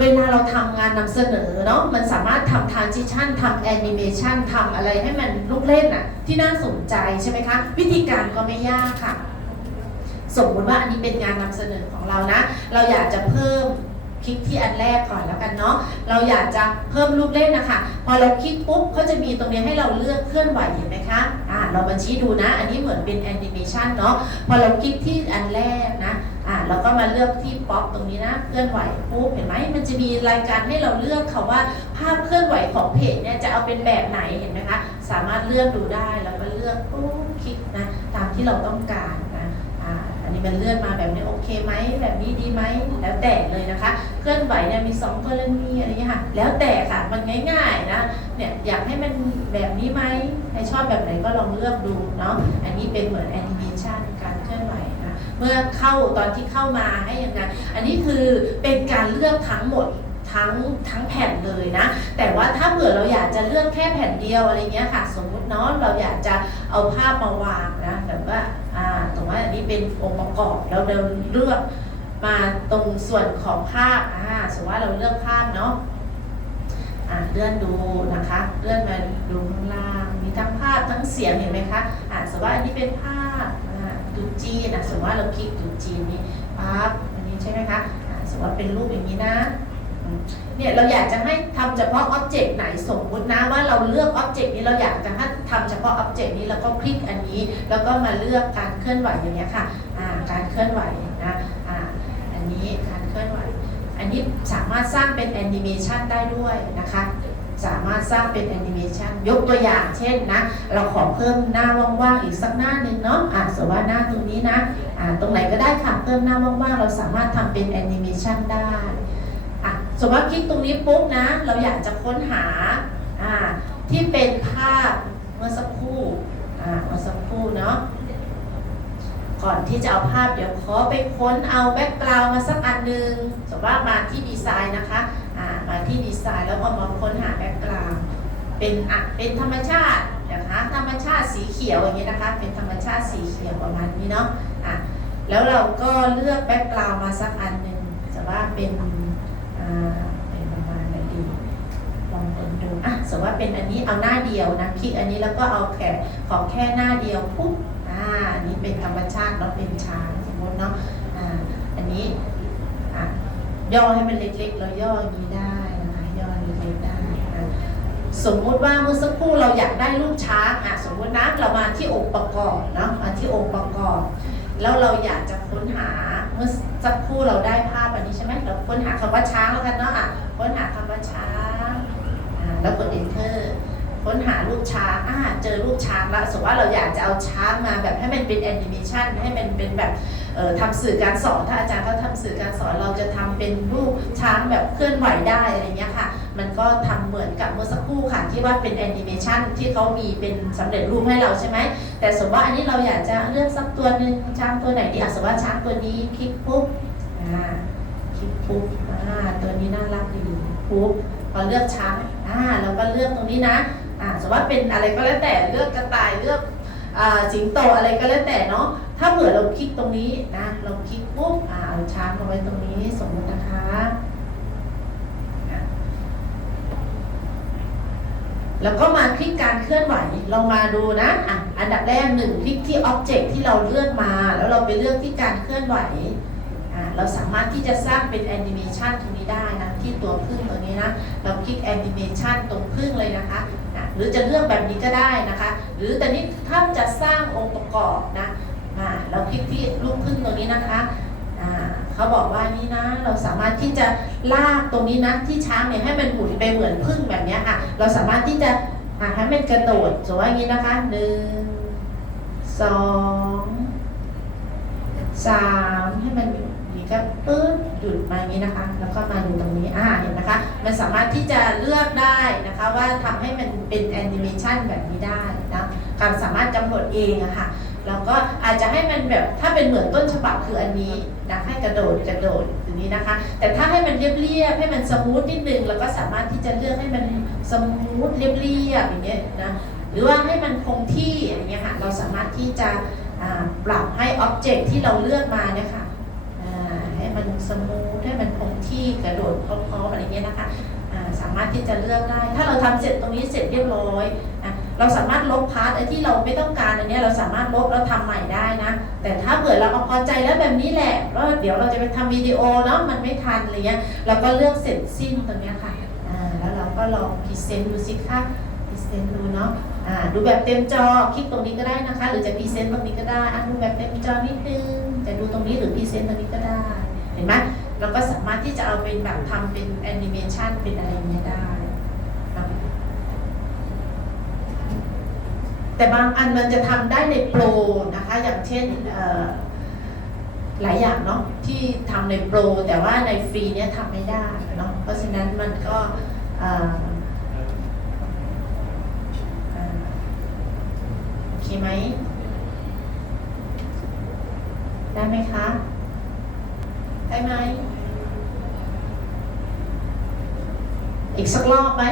เวลาเราทำงานนำเสนอเนาะมันสามารถทำ transition ทำ animation ทำอะไรให้มันลูกเล่นอะที่น่าสนใจใช่ไหมคะ วิธีการก็ไม่ยากค่ะ สมมติว่าอันนี้เป็นงานนำเสนอของเรานะ เราอยากจะเพิ่มคลิกที่อันแรกก่อนแล้วกันเนาะ เราอยากจะเพิ่มลูกเล่นนะคะ พอเราคลิกปุ๊บเขาจะมีตรงนี้ให้เราเลือกเคลื่อนไหวเห็นไหมคะ อ่า เรามาชี้ดูนะ อันนี้เหมือนเป็นแอนิเมชันเนาะ พอเราคลิกที่อันแรกนะ อ่าเราก็มาเลือกที่ป๊อปตรงนี้นะเคลื่อนไหวปุ๊บเห็นไหมมันจะมีรายการให้เราเลือกค่ะว่าภาพเคลื่อนไหวของเพจเนี่ยจะเอาเป็นแบบไหนเห็นไหมคะสามารถเลือกดูได้แล้วก็เลือกปุ๊บคลิกนะตามที่เราต้องการนะอ่าอันนี้มันเลื่อนมาแบบนี้โอเคไหมแบบนี้ดีไหมแล้วแต่เลยนะคะ เคลื่อนไหวเนี่ยมีสองกรณีอะไรอย่างเงี้ยค่ะแล้วแต่ค่ะมันง่ายๆนะเนี่ยอยากให้มันแบบนี้ไหมใครชอบแบบไหนก็ลองเลือกดูเนาะอันนี้เป็นเหมือนแอนิเมชัน เมื่อเข้าตอนที่เข้ามาให้ยังไงอันนี้คือเป็นการเลือกทั้งหมดทั้งทั้งแผ่นเลยนะ แต่ว่าถ้าเผื่อเราอยากจะเลือกแค่แผ่นเดียวอะไรเงี้ยค่ะ สมมุติเนาะเราอยากจะเอาภาพมาวางนะแบบว่าอ่าตรงว่าอันนี้เป็นองค์ประกอบเราเลือกมาตรงส่วนของภาพอ่าสมมติว่าเราเลือกภาพเนาะอ่าเลื่อนดูนะคะเลื่อนมาดูข้างล่างมีทั้งภาพทั้งเสียงเห็นไหมคะอ่าสมมติว่าอันนี้เป็นภาพ อ่าดูจีนนะสมมติว่าเราคลิกดูจีนนี่ปั๊บอันนี้ใช่ไหมคะสมมติว่าเป็นรูปอย่างนี้นะเนี่ยเราอยากจะให้ทำเฉพาะอ็อบเจกต์ไหนสมมุตินะว่าเราเลือกอ็อบเจกต์นี้เราอยากจะให้ทำเฉพาะอ็อบเจกต์นี้แล้วก็คลิกอันนี้ แล้วก็มาเลือกการเคลื่อนไหวอย่างเงี้ยค่ะการเคลื่อนไหวนะอันนี้การเคลื่อนไหว อันนี้สามารถสร้างเป็นแอนิเมชันได้ด้วยนะคะ สามารถสร้างเป็นแอนิเมชันยกตัวอย่างเช่นนะ เราขอเพิ่มหน้าว่างๆอีกสักหน้าหนึ่งเนาะอะสมมติว่าหน้าตรงนี้นะอ่าตรงไหนก็ได้ค่ะเพิ่มหน้าว่างๆเราสามารถทำเป็นแอนิเมชันได้อะสมมติว่าคลิกตรงนี้ปุ๊บนะ เราอยากจะค้นหาอ่าที่เป็นภาพเมื่อสักครู่อ่าเมื่อสักครู่เนาะก่อนที่จะเอาภาพเดี๋ยวขอไปค้นเอาแบ็กกราวมาสักอันหนึ่งสมมติว่ามาที่ดีไซน์นะคะ ที่ดีไซน์แล้วก็มาค้นหาแบ็กกราวเป็นอะเป็นธรรมชาตินะคะธรรมชาติสีเขียวอย่างนี้นะคะ เป็นธรรมชาติสีเขียวประมาณนี้เนาะอะแล้วเราก็เลือกแบ็กกราวมาสักอันหนึ่งจะว่าเป็นอ่าเป็นประมาณไหนดีลองเปิดดูอะสมมติว่าเป็นอันนี้เอาหน้าเดียวนะคลิกอันนี้แล้วก็เอาแค่ขอแค่หน้าเดียวปุ๊บอ่าอันนี้เป็นธรรมชาติเนาะเป็นช้างสมมติเนาะอ่าอันนี้อะย่อให้มันเล็กๆเราย่ออย่างนี้ได้นะคะ ย่อเล็กๆได้อะ สมมุติว่าเมื่อสักครู่เราอยากได้รูปช้างอะสมมตินะเรามาที่องค์ประกอบเนาะมาที่องค์ประกอบ แล้วเราอยากจะค้นหาเมื่อสักครู่เราได้ภาพอันนี้ใช่ไหมเราค้นหาคำว่าช้างแล้วกันเนาะอะค้นหาคำว่าช้างอ่าแล้วกด enter ค้นหารูปช้างอ่าเจอรูปช้างแล้วสมมติว่าเราอยากจะเอาช้างมาแบบให้มันเป็นแอนิเมชันให้มันเป็นแบบเอ่อทำสื่อการสอนถ้าอาจารย์เขาทำสื่อการสอนเราจะทำเป็นรูปช้างแบบเคลื่อนไหวได้อะไรเงี้ยค่ะ มันก็ทำเหมือนกับเมื่อสักครู่ค่ะที่ว่าเป็นแอนิเมชันที่เขามีเป็นสำเร็จรูปให้เราใช่ไหม แต่สมมติว่าอันนี้เราอยากจะเลือกสักตัวหนึ่งช้างตัวไหนดีอะสมมติว่าช้างตัวนี้คลิกปุ๊บอ่าคลิกปุ๊บอ่าตัวนี้น่ารักดีปุ๊บพอเลือกช้างอ่าเราก็เลือกตรงนี้นะอ่าสมมติว่าเป็นอะไรก็แล้วแต่เลือกกระต่ายเลือกอ่าสิงโตอะไรก็แล้วแต่เนาะถ้าเผื่อเราคลิกตรงนี้นะเราคลิกปุ๊บอ่าเอาช้างมาไว้ตรงนี้สมมตินะคะอะ แล้วก็มาคลิกการเคลื่อนไหว เรามาดูนะอะอันดับแรกหนึ่งคลิกที่ Object ที่เราเลือนมา แล้วเราไปเลือกที่การเคลื่อนไหวอ่าเราสามารถที่จะสร้างเป็นแอนิเมชันตรงนี้ได้นะที่ตัวพึ่งตัวนี้นะ เราคลิกแอนิเมชันตรงพึ่งเลยนะคะอะหรือจะเลือกแบบนี้ก็ได้นะคะ หรือแต่นี้ถ้าจะสร้างองค์ประกอบนะอ่าเราคลิกที่รูปพึ่งตรงนี้นะคะอ่า เขาบอกว่านี่นะ เราสามารถที่จะลากตรงนี้นะที่ช้างเนี่ยให้มันหมุนไปเหมือนพึ่งแบบนี้ค่ะ เราสามารถที่จะอ่าให้มันกระโดดสมมติว่าอย่างนี้นะคะหนึ่งสองสามให้มันนี่ก็ปึ๊บหยุดมาอย่างนี้นะคะ แล้วก็มาดูตรงนี้อ่าเห็นนะคะ มันสามารถที่จะเลือกได้นะคะว่าทำให้มันเป็นแอนิเมชันแบบนี้ได้นะการสามารถกำหนดเองอะค่ะ แล้วก็อาจจะให้มันแบบถ้าเป็นเหมือนต้นฉบับคืออันนี้นะให้กระโดดกระโดดอย่างนี้นะคะ แต่ถ้าให้มันเรียบๆให้มันสมูทนิดนึงเราก็สามารถที่จะเลือกให้มันสมูทเรียบๆอย่างเงี้ยนะหรือว่าให้มันคงที่อย่างเงี้ยค่ะเราสามารถที่จะปรับให้อ็อบเจกต์ที่เราเลือกมาเนี่ยค่ะให้มันสมูทให้มันคงที่กระโดดพร้อมๆอะไรเงี้ยนะคะสามารถที่จะเลือกได้ ถ้าเราทำเสร็จตรงนี้เสร็จเรียบร้อยอะ เราสามารถลบพาร์ทไอ้ที่เราไม่ต้องการอันเนี้ยเราสามารถลบแล้วทำใหม่ได้นะ แต่ถ้าเผื่อเราเอาพอใจแล้วแบบนี้แหละแล้วเดี๋ยวเราจะไปทำวิดีโอเนาะมันไม่ทันอะไรเงี้ยเราก็เลือกเสร็จสิ้นตรงเนี้ยค่ะอ่าแล้วเราก็ลองพรีเซนต์ดูสิคะพรีเซนต์ดูเนาะอ่าดูแบบเต็มจอคลิกตรงนี้ก็ได้นะคะ หรือจะพรีเซนต์ตรงนี้ก็ได้อะดูแบบเต็มจอนิดนึงจะดูตรงนี้หรือพรีเซนต์ตรงนี้ก็ได้เห็นไหมเราก็สามารถที่จะเอาเป็นแบบทำเป็นแอนิเมชันเป็นอะไรเงี้ยได้เนาะ แต่บางอันมันจะทำได้ในโปรนะคะ อย่างเช่นหลายอย่างเนาะที่ทำในโปร แต่ว่าในฟรีเนี่ยทำไม่ได้เนาะเพราะฉะนั้นมันก็โอเคไหม ได้ไหมคะ ได้ไหม อีกสักรอบไหม